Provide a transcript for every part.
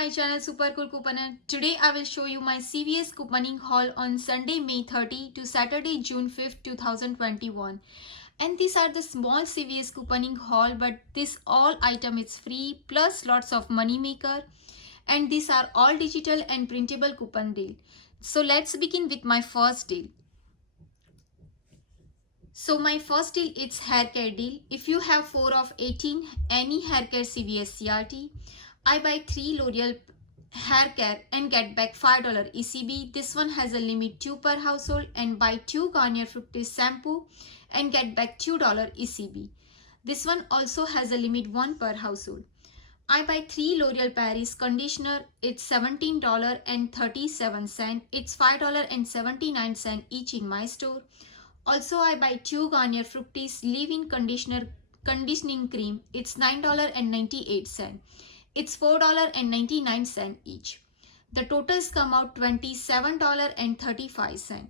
my channel Super Cool Couponer. Today I will show you my CVS couponing haul on Sunday, May 30 to Saturday, June 5th, 2021. And these are the small CVS couponing haul, but this all item is free plus lots of money maker. And these are all digital and printable coupon deal. So let's begin with my first deal. So my first deal is hair care deal. If you have 4 of 18 any hair care CVS CRT, I buy 3 L'Oreal hair care and get back $5 ECB. This one has a limit 2 per household, and buy 2 Garnier Fructis shampoo and get back $2 ECB. This one also has a limit 1 per household. I buy 3 L'Oreal Paris conditioner. It's $17.37. It's $5.79 each in my store. Also, I buy 2 Garnier Fructis leave-in conditioning cream. It's $9.98. It's $4.99 each. The totals come out $27.35.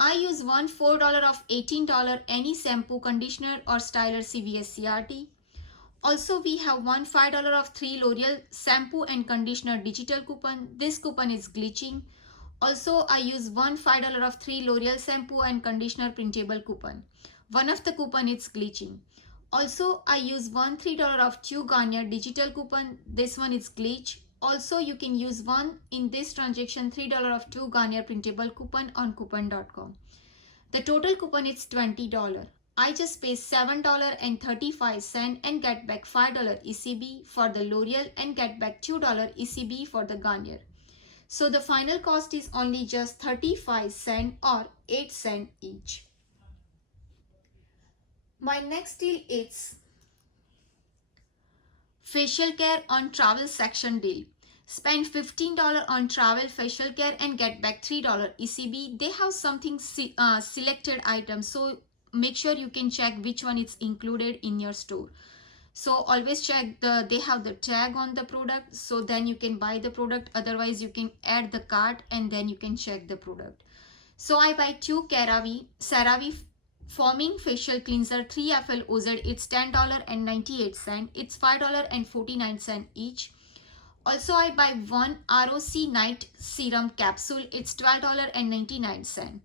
I use one $4 of $18 any shampoo, conditioner or styler CVS CRT. Also, we have one $5 of 3 L'Oreal shampoo and conditioner digital coupon. This coupon is glitching. Also, I use one $5 of 3 L'Oreal shampoo and conditioner printable coupon. One of the coupon is glitching. Also, I use one $3 of 2 Garnier digital coupon. This one is glitch. Also, you can use one in this transaction $3 of 2 Garnier printable coupon on coupon.com. The total coupon is $20. I just pay $7.35 and get back $5 ECB for the L'Oreal and get back $2 ECB for the Garnier. So the final cost is only just 35 cents or 8 cents each. My next deal is facial care on travel section deal. Spend $15 on travel facial care and get back $3 ECB. They have something selected items, so make sure you can check which one is included in your store. So always check they have the tag on the product, so then you can buy the product. Otherwise you can add the cart and then you can check the product. So I buy 2 CeraVe foaming facial cleanser 3 FL OZ. It's $10.98. It's $5.49 each. Also I buy one ROC night serum capsule. It's $12.99.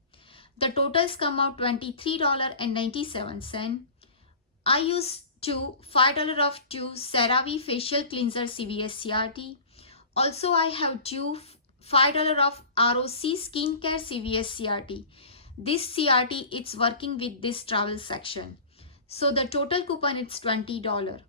The totals come out $23.97. I use $5 of 2 CeraVe facial cleanser CVS CRT. Also, I have 2 $5 of ROC skincare CVS CRT. This CRT it's working with this travel section. So the total coupon is $20.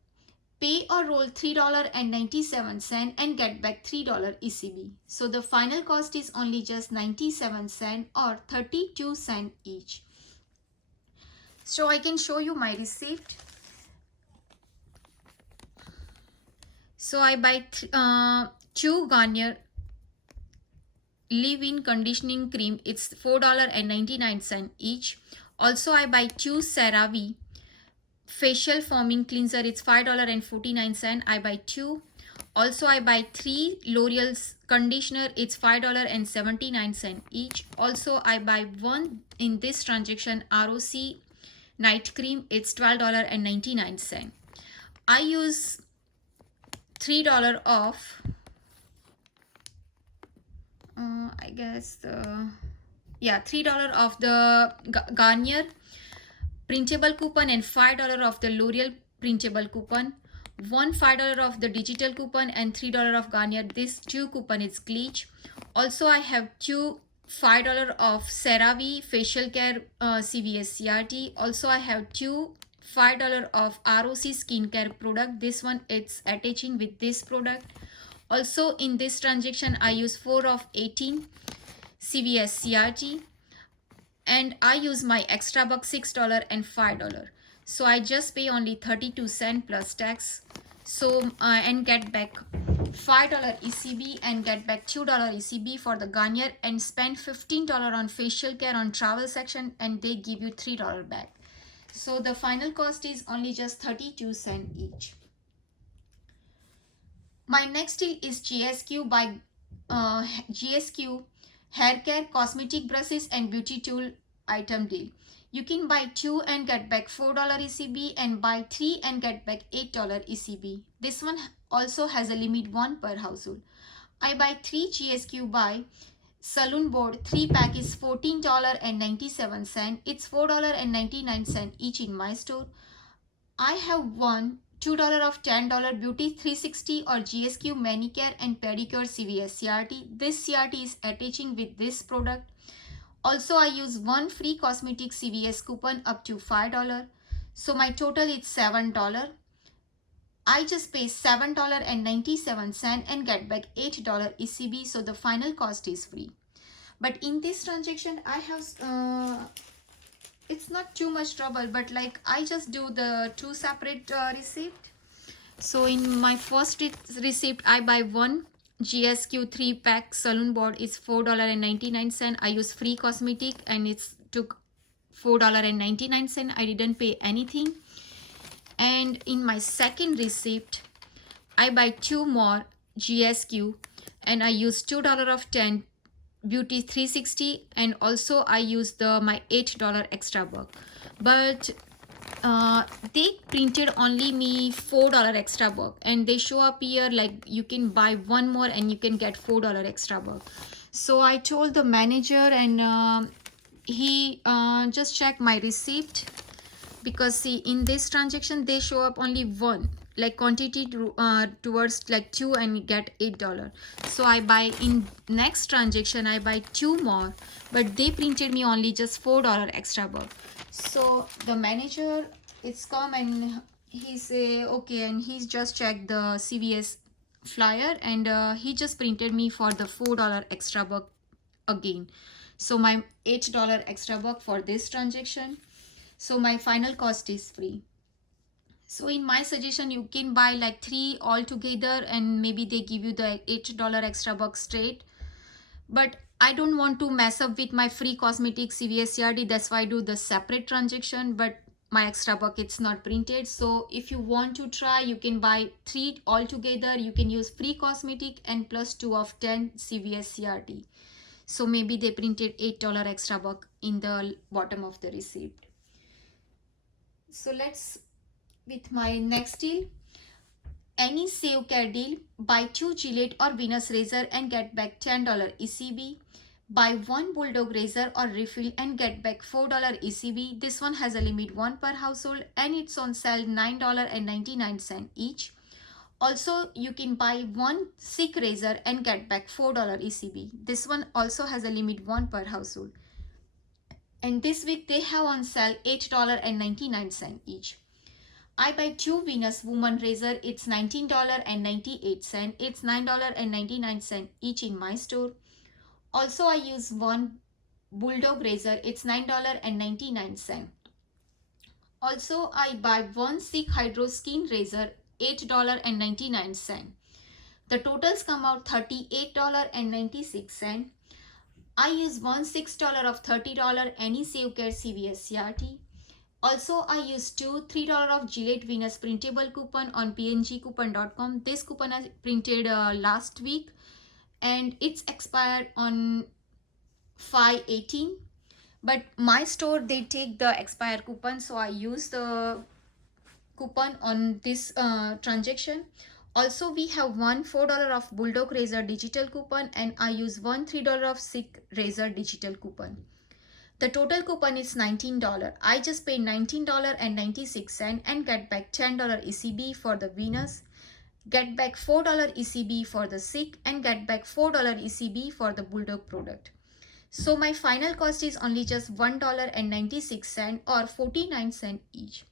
Pay or roll $3.97 and get back $3 ECB. So the final cost is only just 97 cents or 32 cents each. So I can show you my receipt. So I buy 2 Garnier leave-in conditioning cream. It's $4.99 each. Also, I buy 2 CeraVe facial foaming cleanser. It's $5.49. I buy 2. Also, I buy 3 L'Oreal's conditioner. It's $5.79 each. Also, I buy 1 in this transaction ROC night cream. It's $12.99. I use $3 off $3 of the Garnier printable coupon and $5 of the L'Oreal printable coupon, one $5 of the digital coupon and $3 of Garnier. This 2 coupon is glitch. Also I have 2 $5 of CeraVe facial care CVS CRT. Also I have 2 $5 of ROC skincare product. This one it's attaching with this product. Also in this transaction I use 4 of 18 CVS CRT, and I use my extra buck $6 and $5. So I just pay only 32 cents plus tax. So and get back $5 ECB and get back $2 ECB for the Garnier, and spend $15 on facial care on travel section and they give you $3 back. So the final cost is only just 32 cents each. My next deal is GSQ by GSQ hair care, cosmetic brushes and beauty tool item deal. You can buy 2 and get back $4 ECB and buy 3 and get back $8 ECB. This one also has a limit 1 per household. I buy 3 GSQ by Saloon Board 3 pack is $14.97. It's $4.99 each in my store. I have one $2 of $10 Beauty 360 or GSQ Manicure and Pedicure CVS CRT. This CRT is attaching with this product. Also, I use one free cosmetic CVS coupon up to $5. So my total is $7. I just pay $7.97 and get back $8 ECB. So the final cost is free. But in this transaction, I have it's not too much trouble, but like I just do the two separate receipt. So in my first receipt, I buy one GSQ 3 pack Saloon Board is $4.99. I use free cosmetic and it's took $4.99. I didn't pay anything. And in my second receipt, I buy two more GSQ and I use $2 of 10 Beauty 360 and also I use my $8 extra buck. But they printed only me $4 extra buck and they show up here like you can buy one more and you can get $4 extra buck. So I told the manager and he just checked my receipt, because see in this transaction they show up only one, like quantity towards like 2 and get $8. So I buy in next transaction I buy two more, but they printed me only just $4 extra buck. So the manager it's come and he say okay, and he's just checked the CVS flyer and he just printed me for the $4 extra buck again. So my $8 extra buck for this transaction. So my final cost is free. So in my suggestion, you can buy like 3 all together and maybe they give you the $8 extra buck straight. But I don't want to mess up with my free cosmetic CVS CRT. That's why I do the separate transaction. But my extra buck it's not printed. So if you want to try, you can buy 3 all together. You can use free cosmetic and plus 2 of 10 CVS CRT. So maybe they printed $8 extra buck in the bottom of the receipt. So let's with my next deal. Any Save Care deal, buy 2 Gillette or Venus razor and get back $10 ECB. Buy 1 Bulldog razor or refill and get back $4 ECB. This one has a limit 1 per household and it's on sale $9.99 each. Also, you can buy 1 Sick razor and get back $4 ECB. This one also has a limit 1 per household. And this week they have on sale $8.99 each. I buy 2 Venus Woman razor. It's $19.98. It's $9.99 each in my store. Also, I use 1 Bulldog razor. It's $9.99. Also, I buy 1 Sick Hydro Skin razor. $8.99. The totals come out $38.96. I use $6 of $30 any Save Care CVS CRT. Also, I use 2 $3 of Gillette Venus printable coupon on pngcoupon.com. This coupon I printed last week and it's expired on 5/18. But my store they take the expired coupon, so I use the coupon on this transaction. Also, we have one $4 of Bulldog razor digital coupon and I use one $3 of Sick razor digital coupon. The total coupon is $19. I just paid $19.96 and get back $10 ECB for the Venus, get back $4 ECB for the Sick and get back $4 ECB for the Bulldog product. So my final cost is only just $1.96 or 49 cents each.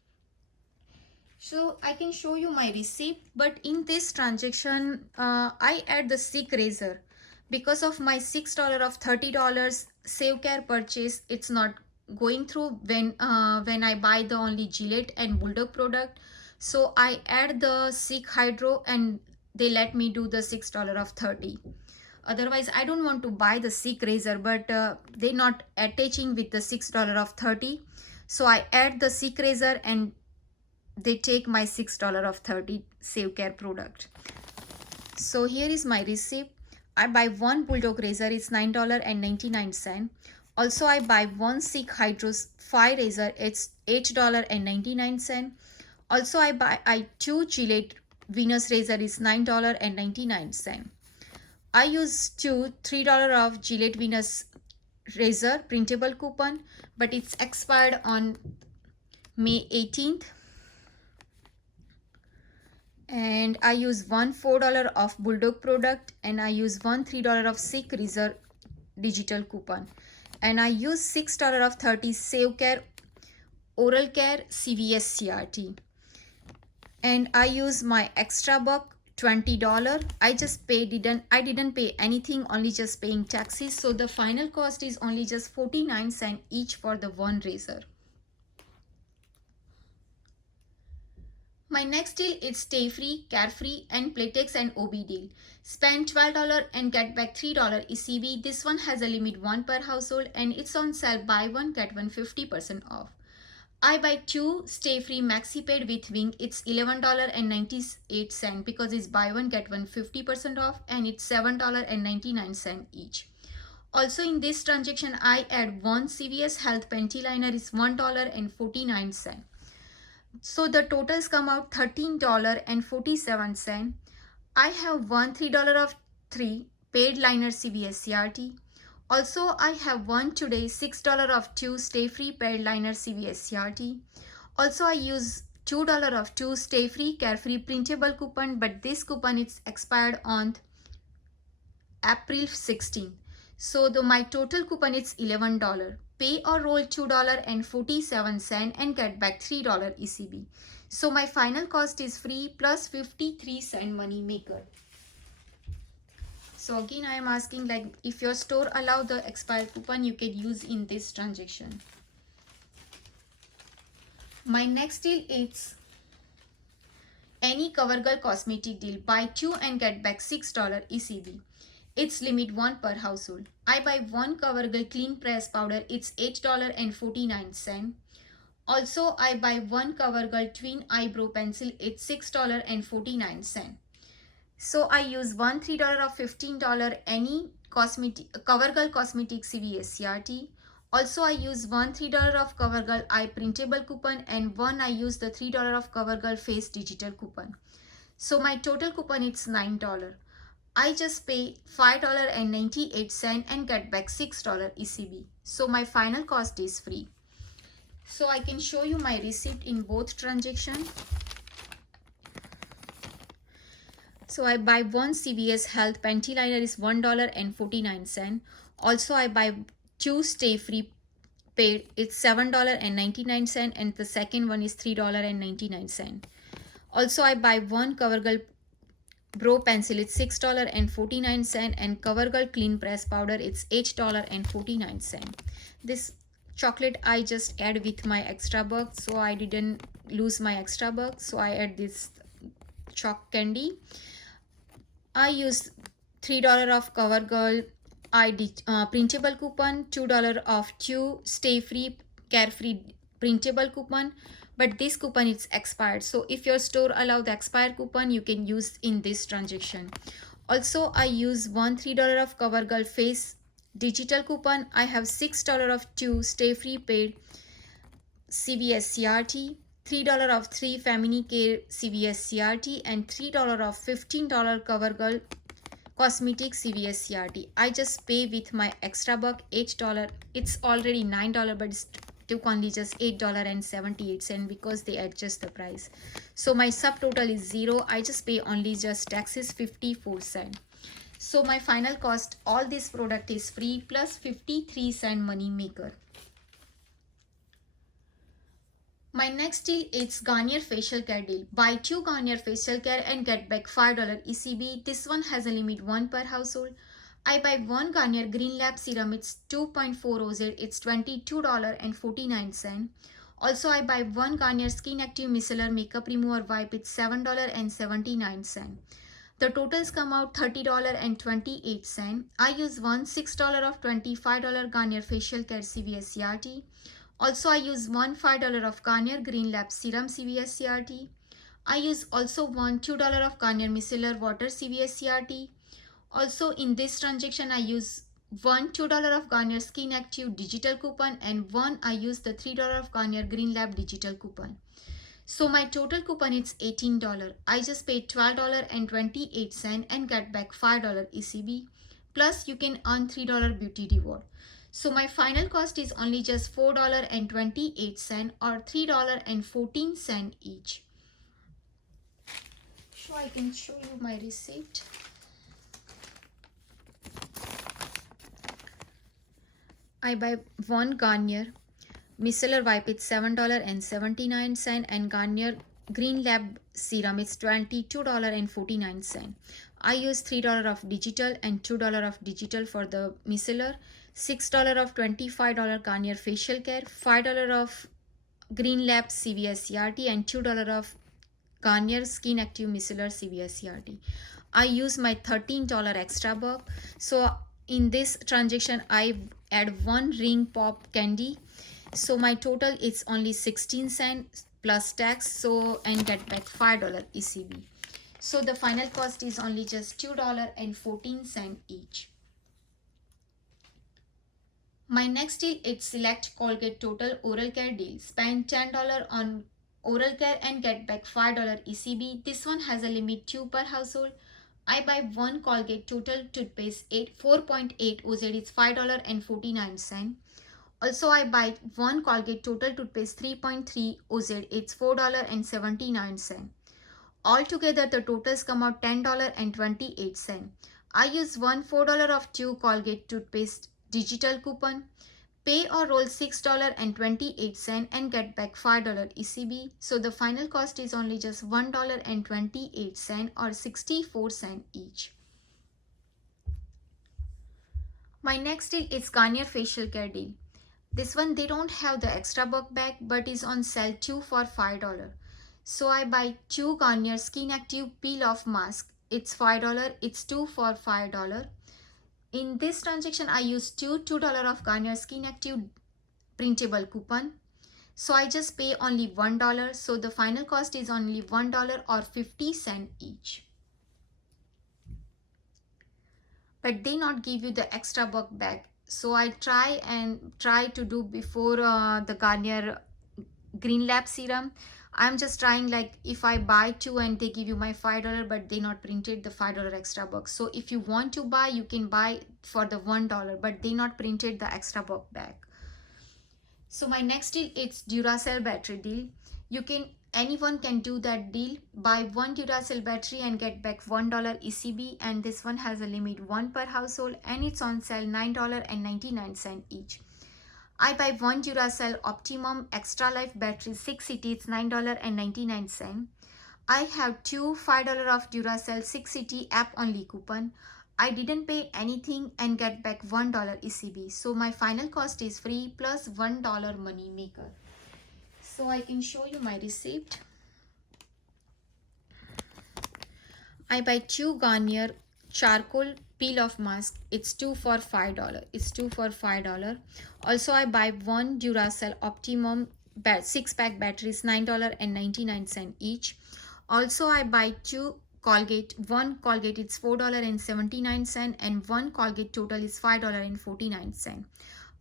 So I can show you my receipt, but in this transaction, I add the Sick razor. Because of my $6 of $30 Save Care purchase, it's not going through when I buy the only Gillette and Bulldog product. So I add the Sick Hydro and they let me do the $6 of 30. Otherwise, I don't want to buy the Sick razor, but they're not attaching with the $6 of 30. So I add the Sick razor and they take my $6 of 30 Save Care product. So here is my receipt. I buy 1 Bulldog razor, it's $9.99. Also, I buy 1 Sick Hydros 5 razor, it's $8.99. Also, I buy 2 Gillette Venus razor is $9.99. I use two $3 of Gillette Venus razor printable coupon, but it's expired on May 18th. And I use one $4 of Bulldog product, and I use one $3 of Sikh razor digital coupon, and I use $6 of 30 Save Care Oral Care CVS CRT, and I use my extra buck $20. I didn't pay anything, only just paying taxes, so the final cost is only just 49 cents each for the one razor. My next deal is Stay Free, Carefree and Playtex and OB deal. Spend $12 and get back $3 ECB. This one has a limit 1 per household and it's on sale, buy one get one 50% off. I buy two Stay Free Maxi Pad with wing. It's $11.98 because it's buy one get one 50% off, and it's $7.99 each. Also in this transaction I add one CVS Health Panty Liner is $1.49. So the totals come out $13.47. I have one $3 of 3 paid liner CVS CRT. Also I have one today $6 of 2 Stay Free paid liner CVS CRT. Also I use $2 of 2 Stay Free Carefree printable coupon, but this coupon is expired on April 16th. So my total coupon is $11. Pay or roll $2.47 and get back $3 ECB. So my final cost is free plus 53 cent money maker. So again I am asking, like, if your store allow the expired coupon, you can use in this transaction. My next deal is any CoverGirl cosmetic deal. Buy two and get back $6 ECB. It's limit 1 per household. I buy one CoverGirl clean press powder. It's $8.49. Also, I buy one CoverGirl twin eyebrow pencil. It's $6.49. So I use one $3 of $15 any cosmetic CoverGirl cosmetic CVS CRT. Also, I use one $3 of CoverGirl eye printable coupon, and one I use the $3 of CoverGirl face digital coupon. So my total coupon is $9. I just pay $5.98 and get back $6 ECB. So my final cost is free. So I can show you my receipt in both transactions. So I buy one CVS Health Panty Liner is $1.49. Also I buy two Stay Free paid, it's $7.99, and the second one is $3.99. Also I buy one CoverGirl Brow pencil, it's $6.49, and CoverGirl clean press powder, it's $8.49. This chocolate I just add with my extra buck, so I didn't lose my extra buck, so I add this chalk candy. I use $3 of CoverGirl printable coupon, $2 of 2 Stay Free Carefree printable coupon, but this coupon is expired. So if your store allow the expired coupon, you can use in this transaction. Also I use one $3 of CoverGirl face digital coupon. I have $6 of 2 Stay Free paid CVS CRT, $3 of 3 Family Care CVS CRT, and $3 of $15 CoverGirl cosmetic CVS CRT. I just pay with my extra buck $8. It's already $9, but it's took only just $8.78 because they adjust the price. So my subtotal is 0. I just pay only just taxes 54 cents. So my final cost, all this product is free plus 53 cent money maker. My next deal is Garnier facial care deal. Buy two Garnier facial care and get back $5 ECB. This one has a limit 1 per household. I buy one Garnier Green Lab serum, it's 2.4 OZ, it's $22.49. Also I buy one Garnier Skin Active Micellar Makeup Remover Wipe, it's $7.79. The totals come out $30.28. I use one $6 of $25 Garnier Facial Care CVS CRT. Also I use one $5 of Garnier Green Lab Serum CVS CRT. I use also one $2 of Garnier Micellar Water CVS CRT. Also in this transaction I use one $2 of Garnier Skin Active digital coupon, and one I use the $3 of Garnier Green Lab digital coupon. So my total coupon is $18. I just paid $12.28 and get back $5 ECB. Plus you can earn $3 beauty reward. So my final cost is only just $4.28 or $3.14 each. So I can show you my receipt. I buy one Garnier micellar wipe, it's $7.79, and Garnier Green Lab serum, it's $22.49. I use $3 of digital and $2 of digital for the micellar, $6 of $25 Garnier facial care, $5 of Green Lab CVS CRT, and $2 of Garnier Skin Active Micellar CVS CRT. I use my $13 extra buck. So in this transaction, I add one ring pop candy. So my total is only 16 cents plus tax. So and get back $5 ECB. So the final cost is only just $2.14 each. My next deal is select Colgate Total Oral Care deal. Spend $10 on oral care and get back $5 ECB. This one has a limit 2 per household. I buy one Colgate Total toothpaste 4.8 OZ, it's $5.49. Also I buy one Colgate Total toothpaste 3.3 OZ, it's $4.79. Altogether the totals come out $10.28. I use one $4 of 2 Colgate toothpaste digital coupon. Pay or roll $6.28 and get back $5 ECB. So the final cost is only just $1.28 or 64 cents each. My next deal is Garnier facial care deal. This one they don't have the extra buck back but is on sale 2 for $5. So I buy 2 Garnier Skin Active Peel Off Mask. It's $5. It's 2 for $5. In this transaction, I used $2 of Garnier Skin Active printable coupon. So I just pay only $1. So the final cost is only $1 or 50 cents each. But they not give you the extra buck back. So I try to do before the Garnier Green Lab serum. I'm just trying, like, if I buy 2 and they give you my $5, but they not printed the $5 extra buck. So if you want to buy, you can buy for the $1, but they not printed the extra buck back. So my next deal, it's Duracell battery deal. Anyone can do that deal. Buy one Duracell battery and get back $1 ECB, and this one has a limit 1 per household and it's on sale $9.99 each. I buy one Duracell Optimum Extra Life battery 6 city, it's $9.99. I have 2 $5 of Duracell 6 city app only coupon. I didn't pay anything and get back $1 ECB. So my final cost is free plus $1 money maker. So I can show you my receipt. I buy 2 Garnier charcoal peel off mask, it's 2 for $5. It's 2 for $5. Also I buy one Duracell Optimum 6-pack batteries, $9.99 each. Also I buy 2 Colgate, one Colgate it's $4.79 and one Colgate total is $5.49.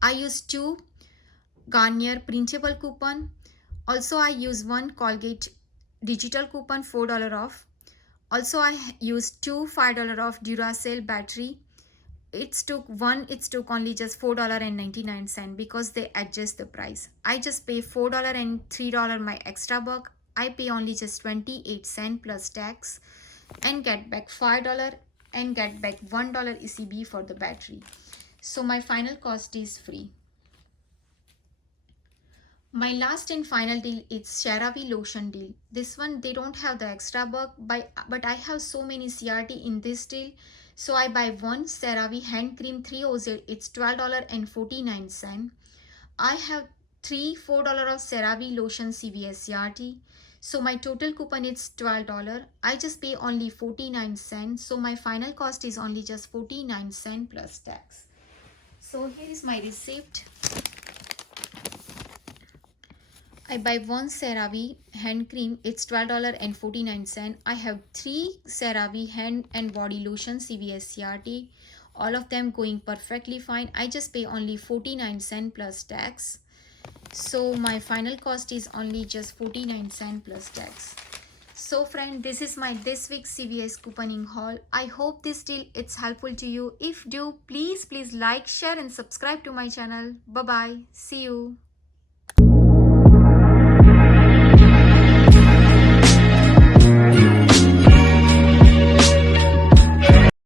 I use 2 Garnier printable coupon. Also I use one Colgate digital coupon, $4 off. Also I used 2 $5 of Duracell battery. It took only just $4.99 because they adjust the price. I just pay $4 and $3 my extra buck. I pay only just 28 cents plus tax and get back $5 and get back $1 ECB for the battery. So my final cost is free. My last and final deal is CeraVe lotion deal. This one they don't have the extra buck, but I have so many CRT in this deal. So I buy one CeraVe hand cream 3 OZ, it's $12.49. I have 3 $4 of CeraVe lotion CVS CRT. So my total coupon is $12. I just pay only 49 cents. So my final cost is only just 49 cents plus tax. So here is my receipt. I buy one CeraVe hand cream, it's $12.49. I have 3 CeraVe hand and body lotion CVS CRT. All of them going perfectly fine. I just pay only 49 cents plus tax. So my final cost is only just 49 cents plus tax. So friend, this is my this week's CVS couponing haul. I hope this deal it's helpful to you. If do, please like, share and subscribe to my channel. Bye bye. See you.